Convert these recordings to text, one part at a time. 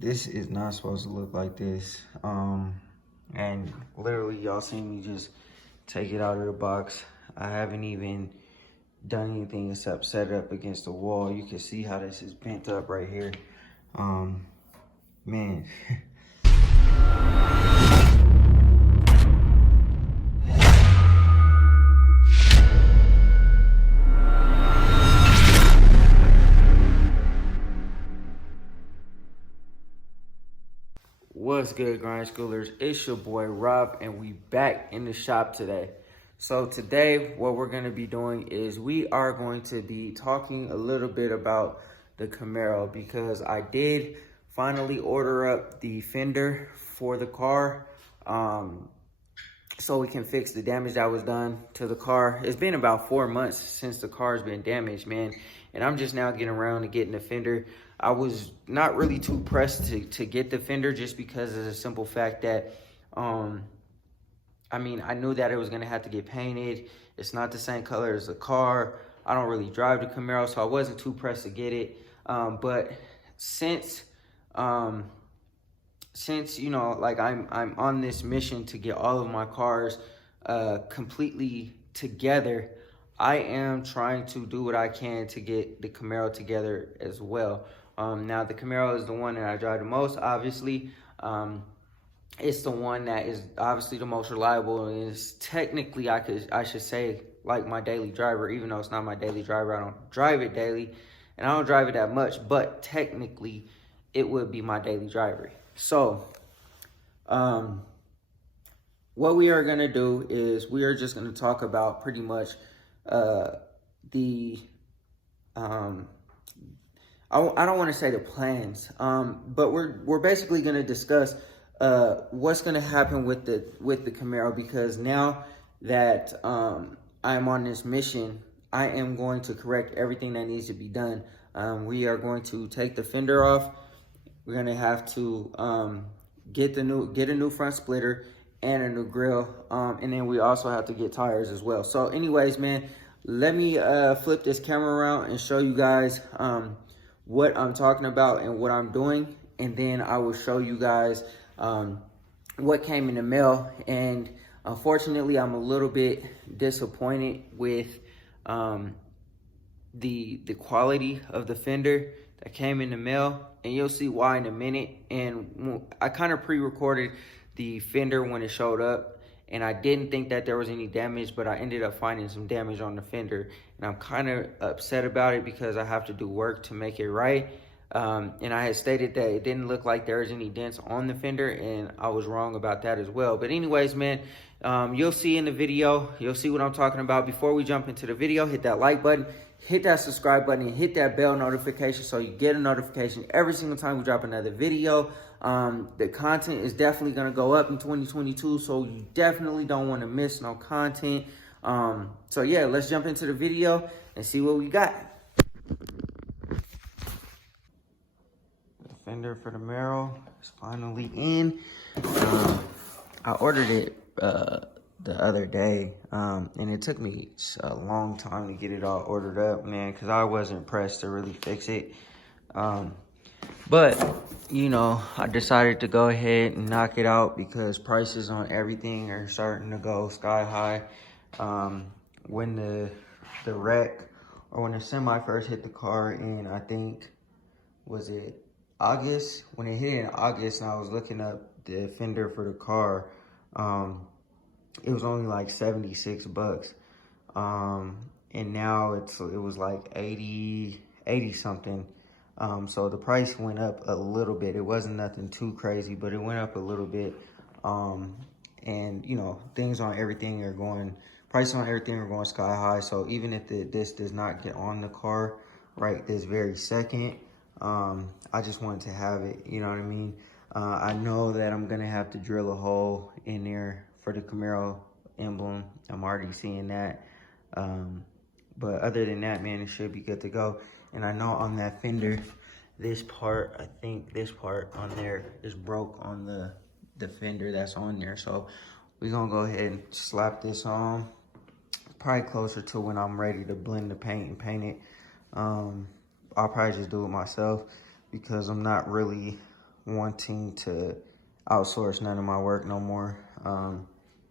this is not supposed to look like this. And literally y'all seen me just take it out of the box. I haven't even done anything except set it up against the wall. You can see how this is bent up right here. Man. What's good, grind schoolers? It's your boy Rob, and we back in the shop today. So today what we're going to be doing is we are going to be talking a little bit about the Camaro, because I did finally order up the fender for the car, so we can fix the damage that was done to the car. It's been about 4 months since the car's been damaged, man, and I'm just now getting around to getting the fender. I was not really too pressed to get the fender, just because of the simple fact that, I mean, I knew that it was gonna have to get painted. It's not the same color as the car. I don't really drive the Camaro, so I wasn't too pressed to get it. But since you know, like I'm on this mission to get all of my cars completely together, I am trying to do what I can to get the Camaro together as well. Now the Camaro is the one that I drive the most, obviously. It's the one that is obviously the most reliable, and it's technically, I should say, like my daily driver, even though it's not my daily driver. I don't drive it daily, and I don't drive it that much, but technically it would be my daily driver. So what we are gonna do is we are just gonna talk about pretty much I don't want to say the plans, but we're basically going to discuss what's going to happen with the Camaro, because now that I'm on this mission, I am going to correct everything that needs to be done. We are going to take the fender off. We're going to have to get a new front splitter and a new grill, and then we also have to get tires as well. So anyways, man, let me flip this camera around and show you guys what I'm talking about and what I'm doing, and then I will show you guys what came in the mail. And unfortunately, I'm a little bit disappointed with the quality of the fender that came in the mail, and you'll see why in a minute. And I kind of pre-recorded the fender when it showed up, and I didn't think that there was any damage, but I ended up finding some damage on the fender, and I'm kind of upset about it because I have to do work to make it right. And I had stated that it didn't look like there was any dents on the fender, and I was wrong about that as well. But anyways, man, you'll see in the video, you'll see what I'm talking about. Before we jump into the video, hit that like button, hit that subscribe button, and hit that bell notification so you get a notification every single time we drop another video. The content is definitely going to go up in 2022, so you definitely don't want to miss no content. So yeah, let's jump into the video and see what we got. The fender for the Camaro is finally in. I ordered it the other day, and it took me a long time to get it all ordered up, man, because I wasn't pressed to really fix it. But you know, I decided to go ahead and knock it out because prices on everything are starting to go sky high. When the wreck, or when the semi first hit the car in, I think, was it August? When it hit in August, and I was looking up the fender for the car, it was only like 76 bucks. And now it was like 80 something. So the price went up a little bit. It wasn't nothing too crazy, but it went up a little bit. And you know, prices on everything are going sky high. So even if this does not get on the car right this very second, I just wanted to have it, you know what I mean? I know that I'm gonna have to drill a hole in there for the Camaro emblem. I'm already seeing that. But other than that, man, it should be good to go. And I know on that fender, this part, I think this part on there is broke on the fender that's on there. So we're gonna go ahead and slap this on. Probably closer to when I'm ready to blend the paint and paint it. I'll probably just do it myself because I'm not really wanting to outsource none of my work no more.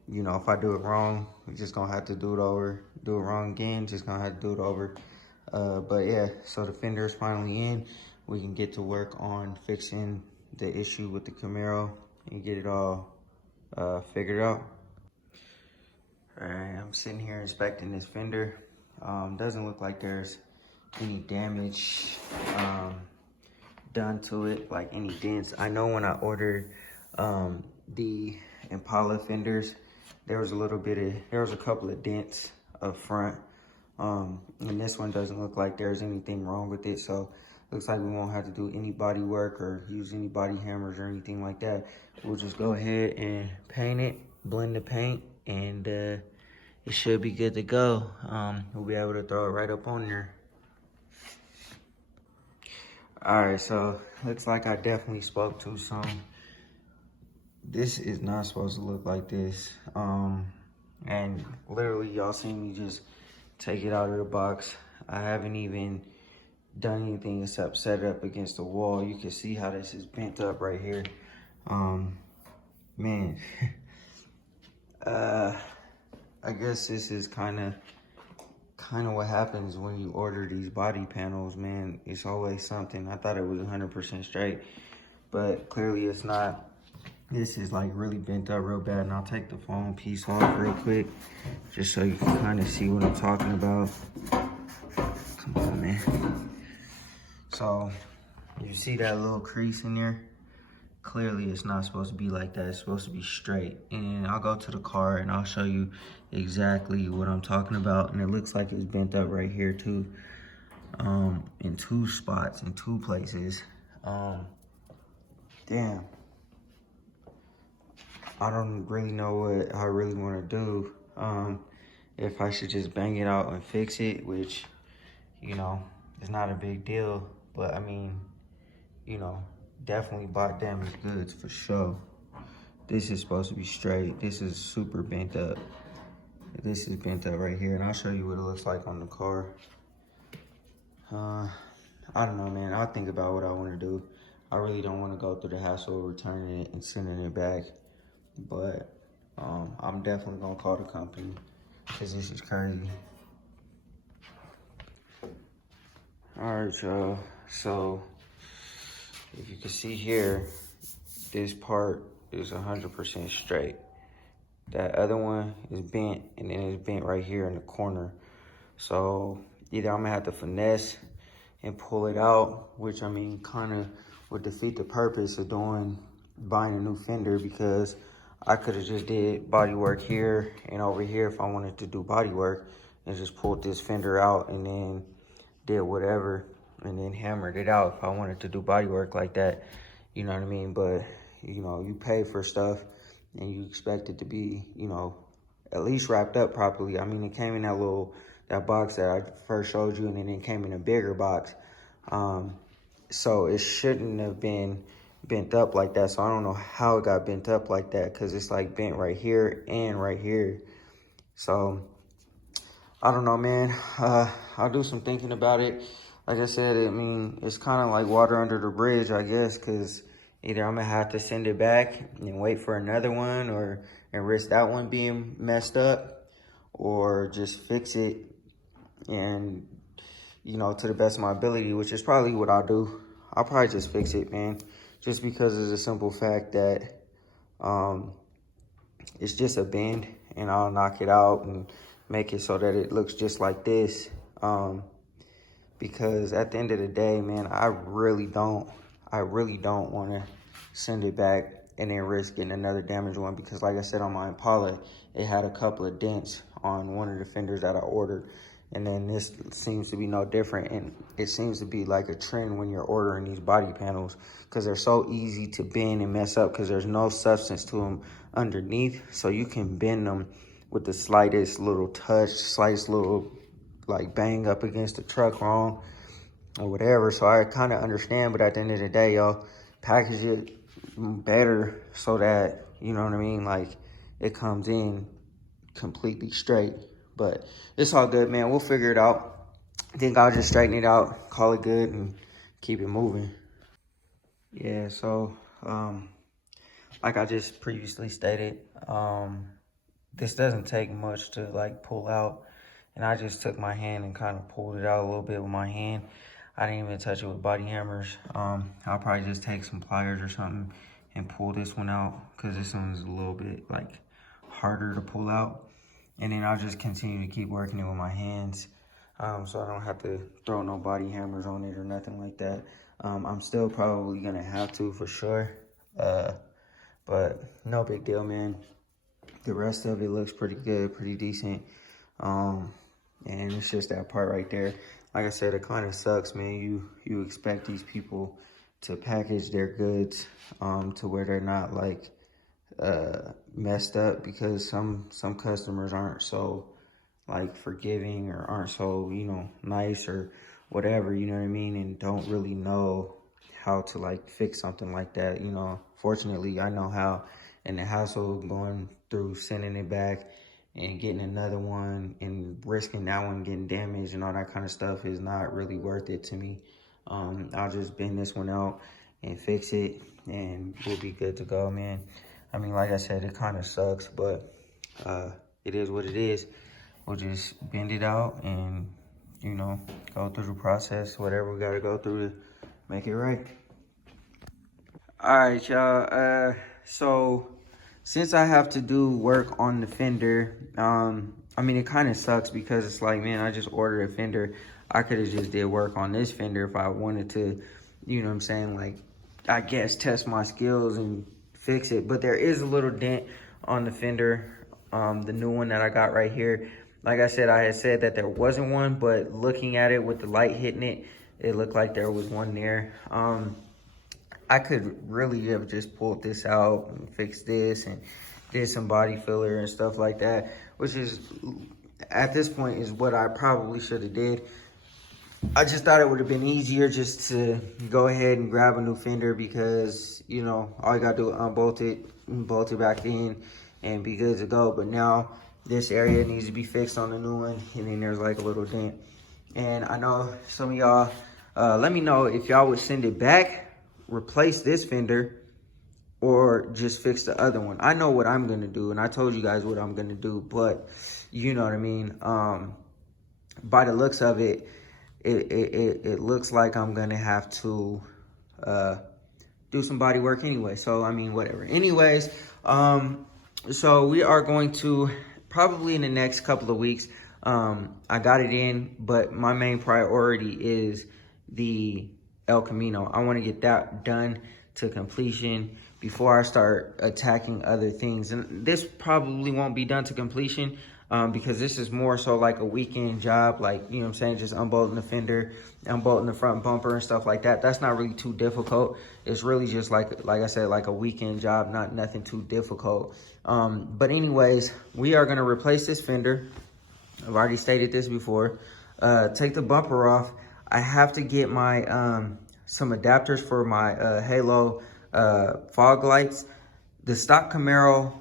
You know, if I do it wrong, we're just gonna have to do it over. Do it wrong again, just gonna have to do it over. But yeah, so the fender is finally in. We can get to work on fixing the issue with the Camaro and get it all figured out. All right, I'm sitting here inspecting this fender. Doesn't look like there's any damage done to it, like any dents. I know when I ordered the Impala fenders, there was a couple of dents up front. And this one doesn't look like there's anything wrong with it, so looks like we won't have to do any body work or use any body hammers or anything like that. We'll just go ahead and paint it, blend the paint, and it should be good to go. We'll be able to throw it right up on there. All right, so looks like I definitely spoke too soon. This is not supposed to look like this. And literally y'all seen me just take it out of the box. I haven't even done anything except set it up against the wall. You can see how this is bent up right here. Man, I guess this is kind of what happens when you order these body panels, man. It's always something. I thought it was 100% straight, but clearly it's not. This is like really bent up real bad, and I'll take the foam piece off real quick just so you can kind of see what I'm talking about. Come on, man. So you see that little crease in there? Clearly it's not supposed to be like that. It's supposed to be straight. And I'll go to the car and I'll show you exactly what I'm talking about. And it looks like it's bent up right here too, in two spots, in two places. Damn. I don't really know what I really want to do. If I should just bang it out and fix it, which, you know, it's not a big deal. But I mean, you know, definitely bought damaged goods for sure. This is supposed to be straight. This is super bent up. This is bent up right here, and I'll show you what it looks like on the car. I don't know, man. I'll think about what I want to do. I really don't want to go through the hassle of returning it and sending it back. But I'm definitely going to call the company because this is crazy. All right, y'all. So if you can see here, this part is 100% straight. That other one is bent, and then it's bent right here in the corner. So either I'm gonna have to finesse and pull it out, which I mean kind of would defeat the purpose of buying a new fender, because I could have just did body work here and over here if I wanted to do body work, and just pulled this fender out and then did whatever and then hammered it out if I wanted to do body work like that. You know what I mean? But you know, you pay for stuff and you expect it to be, you know, at least wrapped up properly. I mean, it came in that box that I first showed you, and then it came in a bigger box. So it shouldn't have been bent up like that. So I don't know how it got bent up like that, because it's like bent right here and right here. So I don't know, man. I'll do some thinking about it. Like I said, I mean, it's kind of like water under the bridge, I guess, because either I'm gonna have to send it back and wait for another one, and risk that one being messed up, or just fix it and, you know, to the best of my ability, which is probably what I'll do. I'll probably just fix it, man, just because of the simple fact that it's just a bend, and I'll knock it out and make it so that it looks just like this. Because at the end of the day, man, I really don't want to send it back and then risk getting another damaged one, because like I said, on my Impala, it had a couple of dents on one of the fenders that I ordered. And then this seems to be no different. And it seems to be like a trend when you're ordering these body panels, because they're so easy to bend and mess up because there's no substance to them underneath. So you can bend them with the slightest little touch, slightest little like bang up against the truck wrong or whatever. So I kind of understand, but at the end of the day, y'all, package it better so that, you know what I mean, like it comes in completely straight. But it's all good, man. We'll figure it out. I think I'll just straighten it out, call it good, and keep it moving. Yeah, so like I just previously stated, this doesn't take much to like pull out, and I just took my hand and kind of pulled it out a little bit with my hand. I didn't even touch it with body hammers. I'll probably just take some pliers or something and pull this one out, because this one's a little bit like harder to pull out. And then I'll just continue to keep working it with my hands, so I don't have to throw no body hammers on it or nothing like that. I'm still probably gonna have to for sure, but no big deal, man. The rest of it looks pretty good, pretty decent. And it's just that part right there. Like I said, it kind of sucks, man. You expect these people to package their goods to where they're not like messed up, because some customers aren't so like forgiving, or aren't so, you know, nice or whatever, you know what I mean, and don't really know how to like fix something like that. You know, fortunately I know how, and the hassle going through sending it back and getting another one and risking that one getting damaged and all that kind of stuff is not really worth it to me. I'll just bend this one out and fix it, and we'll be good to go, man. I mean, like I said, it kind of sucks, but it is what it is. We'll just bend it out and, you know, go through the process, whatever we got to go through to make it right. All right, y'all. So since I have to do work on the fender, I mean, it kind of sucks, because it's like, man, I just ordered a fender. I could have just did work on this fender if I wanted to, you know what I'm saying? Like, I guess test my skills and fix it. But there is a little dent on the fender, the new one that I got right here. Like I said, I had said that there wasn't one, but looking at it with the light hitting it, it looked like there was one there. I could really have just pulled this out and fixed this and did some body filler and stuff like that, which is, at this point, is what I probably should have did. I just thought it would have been easier just to go ahead and grab a new fender, because, you know, all you gotta do is unbolt it and bolt it back in and be good to go. But now this area needs to be fixed on the new one, and then there's like a little dent. And I know some of y'all, let me know if y'all would send it back, replace this fender, or just fix the other one. I know what I'm gonna do, and I told you guys what I'm gonna do, but you know what I mean. By the looks of it, it looks like I'm gonna have to do some body work anyway. So I mean, whatever. Anyways, so we are going to probably in the next couple of weeks. I got it in, but my main priority is the El Camino. I want to get that done to completion before I start attacking other things. And this probably won't be done to completion, because this is more so like a weekend job, like, you know what I'm saying, just unbolting the fender, unbolting the front bumper and stuff like that. That's not really too difficult. It's really just like I said, like a weekend job, nothing too difficult. But anyways, we are gonna replace this fender. I've already stated this before. Take the bumper off. I have to get my some adapters for my Halo fog lights. The stock Camaro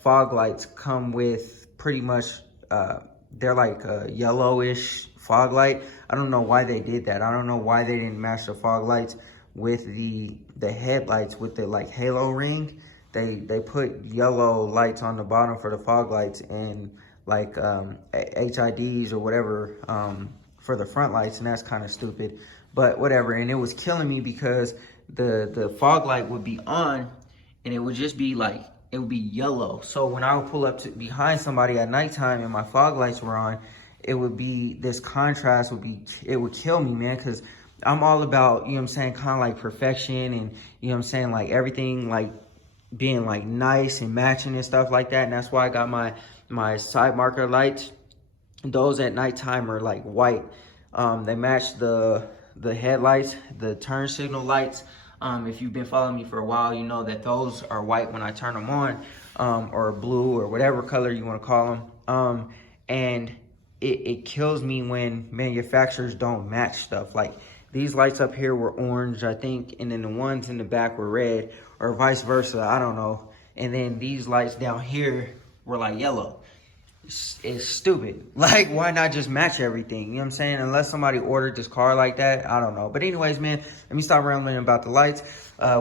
fog lights come with pretty much, they're like a yellowish fog light. I don't know why they did that. I don't know why they didn't match the fog lights with the headlights with the like halo ring. They put yellow lights on the bottom for the fog lights, and like HIDs or whatever for the front lights, and that's kind of stupid, but whatever. And it was killing me, because the fog light would be on and it would just be like, it would be yellow. So when I would pull up to behind somebody at nighttime and my fog lights were on, it would be, this contrast would be, it would kill me, man, because I'm all about, you know what I'm saying, kind of like perfection, and you know what I'm saying, like everything like being like nice and matching and stuff like that. And that's why I got my side marker lights. Those at nighttime are like white. They match the headlights, the turn signal lights. If you've been following me for a while, you know that those are white when I turn them on, or blue, or whatever color you want to call them. And it kills me when manufacturers don't match stuff. Like these lights up here were orange, I think, and then the ones in the back were red, or vice versa, I don't know. And then these lights down here were like yellow. is stupid. Like, why not just match everything? You know what I'm saying? Unless somebody ordered this car like that, I don't know. But anyways, man, let me stop rambling about the lights.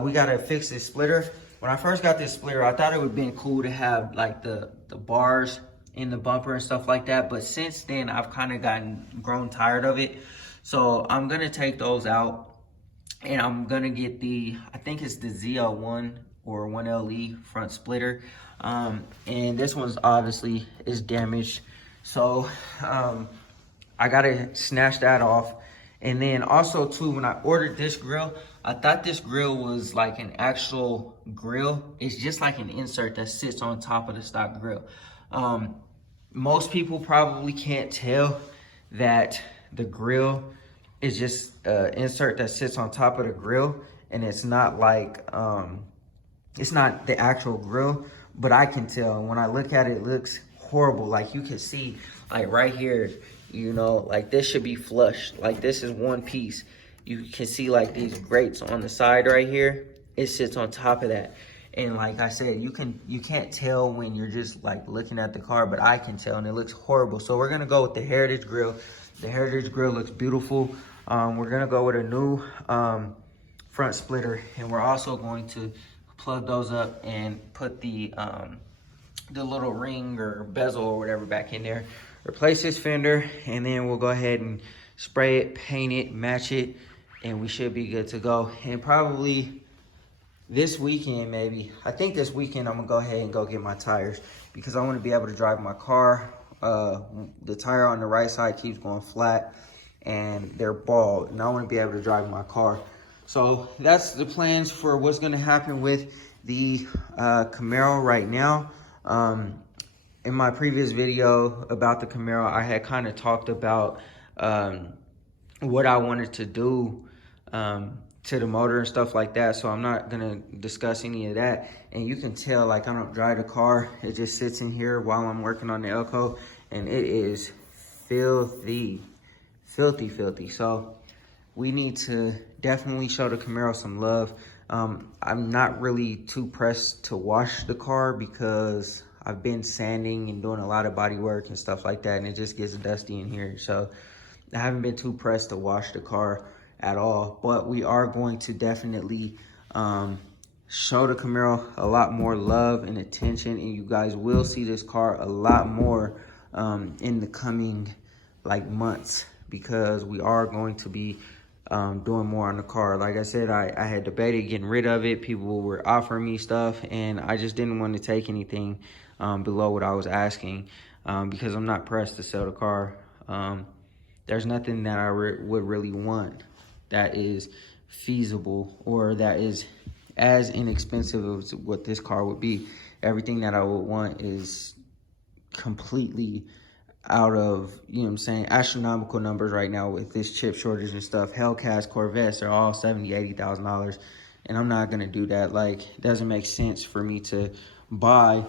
We gotta fix this splitter. When I first got this splitter, I thought it would have been cool to have like the bars in the bumper and stuff like that. But since then, I've kind of grown tired of it. So I'm gonna take those out, and I'm gonna get I think it's the ZL1 or 1LE front splitter. And this one's obviously is damaged. So I gotta snatch that off. And then also too, when I ordered this grill, I thought this grill was like an actual grill. It's just like an insert that sits on top of the stock grill. Most people probably can't tell that the grill is just an insert that sits on top of the grill, and it's not like it's not the actual grill, but I can tell. And when I look at it, it looks horrible. Like you can see, like right here, you know, like this should be flush. Like this is one piece. You can see like these grates on the side right here. It sits on top of that. And like I said, you can't tell when you're just like looking at the car, but I can tell, and it looks horrible. So we're gonna go with the Heritage grill. The Heritage grill looks beautiful. We're gonna go with a new front splitter, and we're also going to plug those up and put the little ring or bezel or whatever back in there. Replace this fender, and then we'll go ahead and spray it, paint it, match it, and we should be good to go. And probably this weekend, maybe. I think this weekend I'm gonna go ahead and go get my tires, because I want to be able to drive my car. The tire on the right side keeps going flat, and they're bald, and I want to be able to drive my car. So that's the plans for what's going to happen with the Camaro right now. In my previous video about the Camaro, I had kind of talked about what I wanted to do to the motor and stuff like that. So I'm not going to discuss any of that. And you can tell, like, I don't drive the car. It just sits in here while I'm working on the Elko, and it is filthy, filthy, filthy. So we need to definitely show the Camaro some love. I'm not really too pressed to wash the car, because I've been sanding and doing a lot of body work and stuff like that, and it just gets dusty in here. So I haven't been too pressed to wash the car at all. But we are going to definitely show the Camaro a lot more love and attention, and you guys will see this car a lot more in the coming like months, because we are going to be doing more on the car. Like I said, I had debated getting rid of it. People were offering me stuff, and I just didn't want to take anything below what I was asking, because I'm not pressed to sell the car. There's nothing that I would really want that is feasible or that is as inexpensive as what this car would be. Everything that I would want is completely out of, you know what I'm saying, astronomical numbers right now with this chip shortage and stuff. Hellcats, Corvettes, they're all $70,000, $80,000, and I'm not gonna do that. Like, it doesn't make sense for me to buy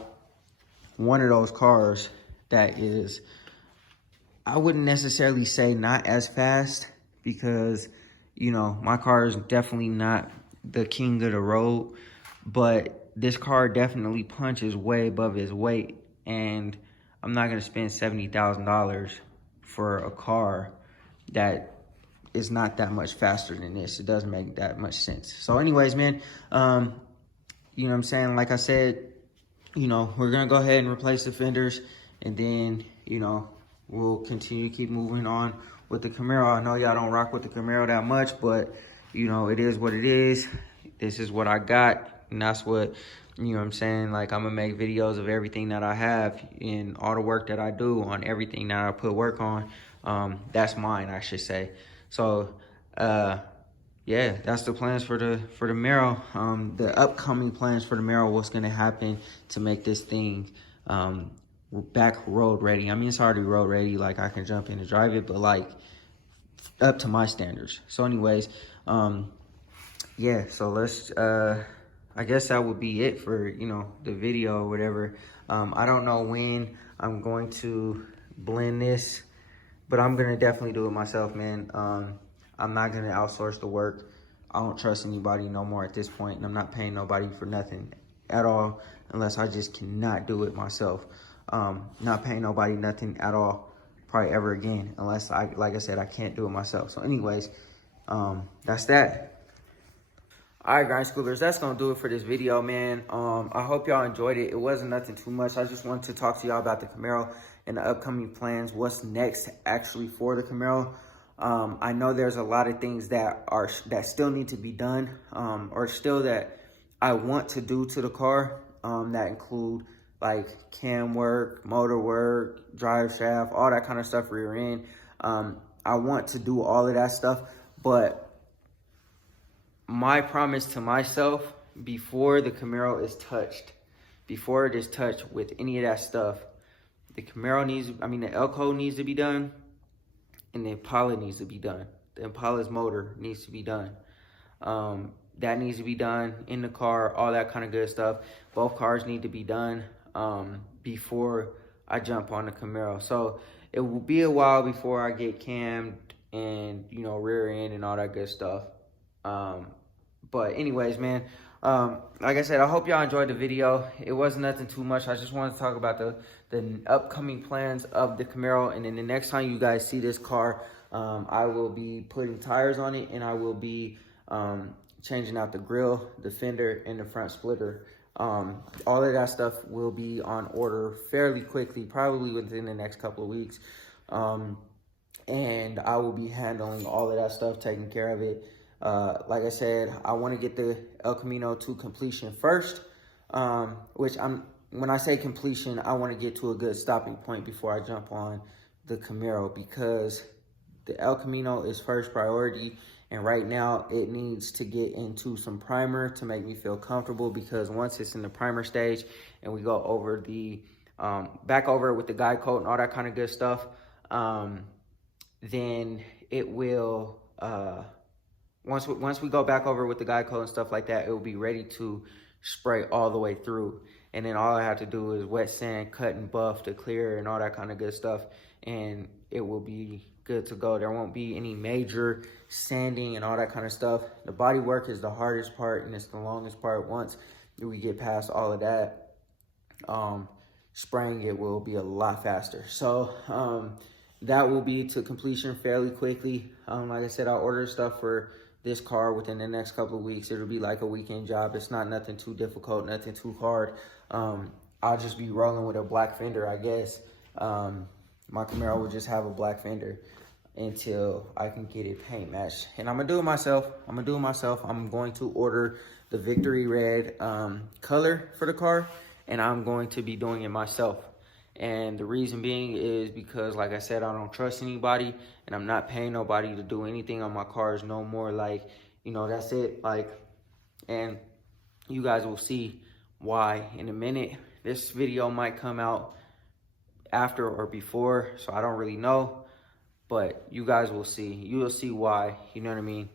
one of those cars that is, I wouldn't necessarily say not as fast, because, you know, my car is definitely not the king of the road, but this car definitely punches way above his weight, and I'm not gonna spend $70,000 for a car that is not that much faster than this. It doesn't make that much sense. So anyways, man, you know what I'm saying? Like I said, you know, we're gonna go ahead and replace the fenders, and then, you know, we'll continue to keep moving on with the Camaro. I know y'all don't rock with the Camaro that much, but, you know, it is what it is. This is what I got, and that's what, you know what I'm saying? Like, I'm gonna make videos of everything that I have and all the work that I do on everything that I put work on. That's mine, I should say. So, yeah, that's the plans for the Camaro. The upcoming plans for the Camaro, what's gonna happen to make this thing back road ready. I mean, it's already road ready. Like, I can jump in and drive it, but like up to my standards. So anyways, yeah, so let's, I guess that would be it for, you know, the video or whatever. I don't know when I'm going to blend this, but I'm gonna definitely do it myself, man. I'm not gonna outsource the work. I don't trust anybody no more at this point, and I'm not paying nobody for nothing at all unless I just cannot do it myself. not paying nobody nothing at all, probably ever again, unless like I said, I can't do it myself. So anyways, that's that. All right, grind schoolers, that's gonna do it for this video, man. I hope y'all enjoyed it. It wasn't nothing too much. I just wanted to talk to y'all about the Camaro and the upcoming plans, what's next actually for the Camaro. I know there's a lot of things that still need to be done, or still that I want to do to the car, that include like cam work, motor work, drive shaft, all that kind of stuff, rear end. I want to do all of that stuff, but my promise to myself, before the Camaro is touched, before it is touched with any of that stuff, the Camaro the Elko needs to be done, and the Impala needs to be done. The Impala's motor needs to be done. That needs to be done in the car, all that kind of good stuff. Both cars need to be done before I jump on the Camaro. So it will be a while before I get cammed and, rear end and all that good stuff. But anyways, man, like I said, I hope y'all enjoyed the video. It wasn't nothing too much. I just wanted to talk about the upcoming plans of the Camaro. And then the next time you guys see this car, I will be putting tires on it, and I will be changing out the grill, the fender, and the front splitter. All of that stuff will be on order fairly quickly, probably within the next couple of weeks. And I will be handling all of that stuff, taking care of it. Like I said, I want to get the El Camino to completion first, when I say completion, I want to get to a good stopping point before I jump on the Camaro, because the El Camino is first priority, and right now it needs to get into some primer to make me feel comfortable, because once it's in the primer stage and we go over the back over with the guide coat and all that kind of good stuff, then it will once we go back over with the guide coat and stuff like that, it will be ready to spray all the way through. And then all I have to do is wet sand, cut and buff to clear and all that kind of good stuff, and it will be good to go. There won't be any major sanding and all that kind of stuff. The body work is the hardest part, and it's the longest part. Once we get past all of that, spraying it will be a lot faster. So that will be to completion fairly quickly. Like I said, I'll order stuff for this car within the next couple of weeks. It'll be like a weekend job. It's not nothing too difficult, nothing too hard. I'll just be rolling with a black fender, I guess. My Camaro will just have a black fender until I can get it paint matched. And I'm gonna do it myself. I'm going to order the Victory Red color for the car, and I'm going to be doing it myself. And the reason being is because, like I said, I don't trust anybody, and I'm not paying nobody to do anything on my cars no more. Like, that's it. And you guys will see why in a minute. This video might come out after or before, so I don't really know, but you guys will see. You will see why, you know what I mean?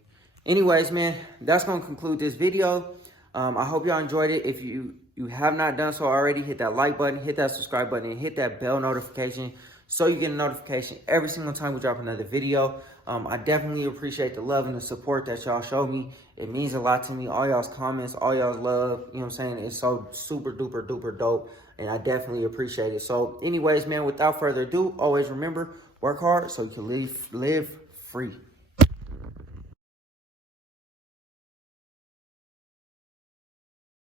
Anyways, man, that's gonna conclude this video. I hope y'all enjoyed it. If you have not done so already, hit that like button, hit that subscribe button, and hit that bell notification so you get a notification every single time we drop another video. I definitely appreciate the love and the support that y'all show me. It means a lot to me. All y'all's comments, all y'all's love, you know what I'm saying? It's so super duper duper dope, and I definitely appreciate it. So anyways, man, without further ado, always remember, work hard so you can live free.